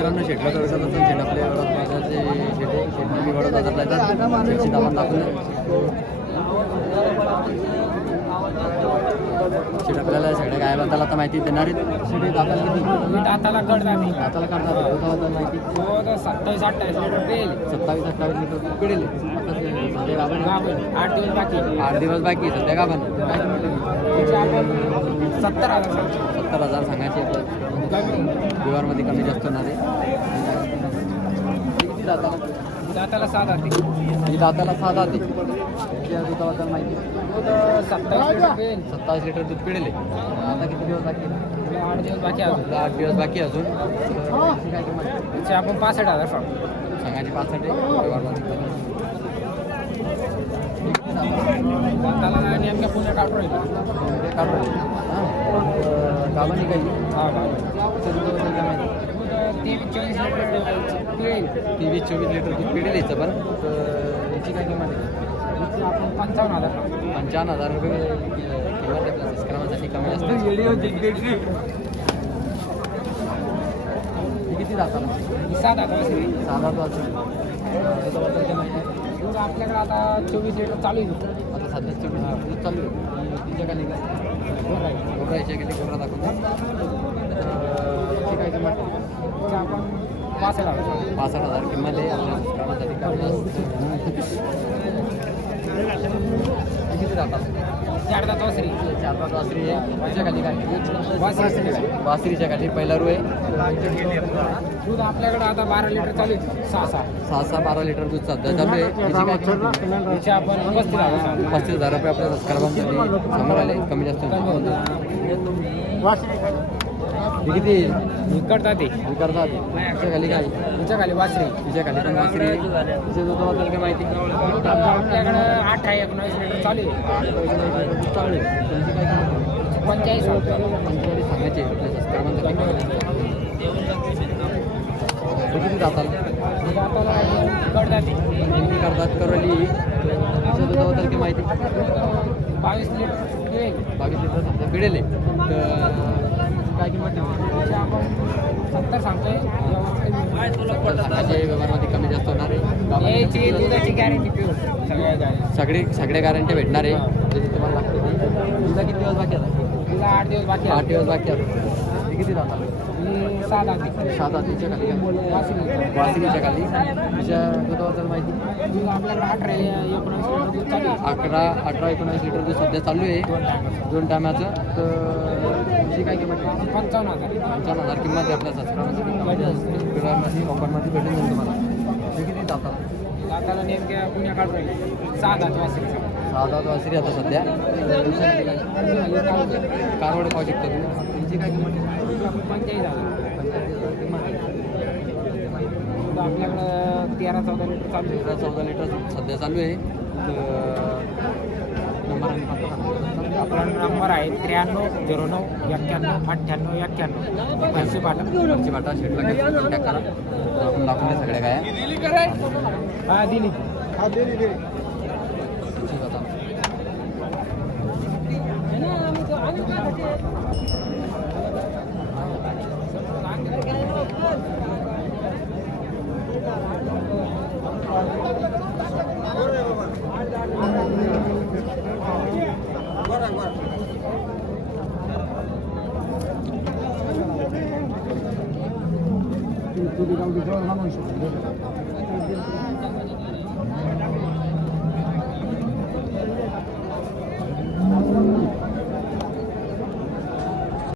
मित्रांनो शेटला करू शकतो शेट आपल्या वडोदराचे शेट आहे शेट वडोदराला येतात शेटची दावा दाखवून शेट आपल्याला सगळ्या गायबद्दल आता माहिती देणार आहेत शेट दाताला किती दाताला कडदाती दाताला काढतात दुधाबद्दल माहिती 27-28 लिटर पेल 27-28 लिटर पिढेल आता सध्या गाभण 8 दिवस बाकी 8 दिवस बाकी सध्या गाभण काय त्याचे आपण 70,000 सांगायचे व्यवहारमध्ये कमी जास्त होणार आहे किती दाताला 7 आते म्हणजे दाताला 7 आते त्या दुधाबद्दल माहिती 27 लिटर पेल 27 लिटर दूध पिढेल आता किती दिवस बाकी 8 दिवस बाकी अजून 8 दिवस बाकी अजून काय किंमत त्याचे आपण 65,000 सांगू सांगायची 65 व्यवहारमध्ये दाताला नेमक्या पुण्या काढून राहील ते काढून गावानी काही हा बा माहिती 23-24 लिटर दूध पिढेल याचं बरं याची काय किंमत आहे याची आपण 55,000 55,000 रुपये किंमत आहे आपल्या सबस्क्रायबरसाठी कमी जास्त किती जातात 7 आता 7 वाजता त्याच्याबद्दल काय माहिती दूध आपल्याकडे आता 24 लिटर चालू आहे आता सध्या 24 दूध चालू आहे तिच्या खाली काय गोबरा याच्या खाली गोबरा दाखवून याची काय किंमत त्याचे आपण 65,000 65,000 किंमत आहे आपल्या सबस्क्रायबरसाठी कमी किती जातात 4 दात वासरी 4-5 वासरी आहे त्याच्या खाली काय वासरीच्या खाली पहिला रू आहे दूध आपल्याकडे आता 12 लिटर चालू आहे 6-12 लिटर दूध सध्या चालू आहे याची काय किंमत आहे? त्याचे आपण 35,000 35,000 रुपये आपल्या सबस्क्रायबरसाठी समोर आले कमी जास्त हे किती करतात ते करतात तिच्या खाली काय तुमच्या खाली वासरी तिच्या खाली पण वासरी आहे तिच्या दुधाबद्दल काय माहिती आपल्याकडे 18-19 लिटर चालू आहे चांगले त्यांची काय किंमत 45,000 सांगायचे आपल्या सबस्क्रायबरसाठी किती जातात दाताला करतात ते किती करतात करवली तिच्या दुधाबद्दल काय माहिती 22 लिटर 22 लिटर समजा पिढेल तर काय किंमत त्याचे आपण 70 सांगतोय सांगायचे व्यवहारमध्ये कमी जास्त होणार याची आहे दुधाची गॅरंटी प्युअर सगळे गॅरंटी भेटणार आहे जरी तुम्हाला लागते तुझा किती दिवस बाकी आता तिला 8 दिवस बाकी 8 दिवस बाकी आता ते किती जातात 7 आते 7 आधीच्या खाली काय वासिनीच्या खाली तिच्या दुधाबद्दल माहिती दूध आपल्याकडे 18-19 लिटर दूध चालू आहे 18-19 लिटर दूध सध्या चालू आहे 2 टायमाचं तर तुझी काय किंमत 55,000 55,000 किंमत आहे आपल्या सबस्क्रायबरसाठी ऑफरमध्ये भेटून जाईल तुम्हाला ते किती जातात दाताला नेमक्या पुण्या काढून राहील 6 दात वासरी 6 वासरी आता सध्या कारवडे पाहू शकतो त्यांची काय किंमत आहे 45,000 किंमत आहे दूध आपल्याकडं 13-14 लिटर चालू आहे 14 लिटर सध्या चालू आहे तर नंबर आणि पत्ता आपला नंबर आहे 93-09-91-98-91 फरशी पाटा घरची बाटा शेटला कॉन्टॅक्ट करा आपण दाखवले सगळ्या काय हा दिली ठीक आता तुझी गावठी जवळ मागून शकतो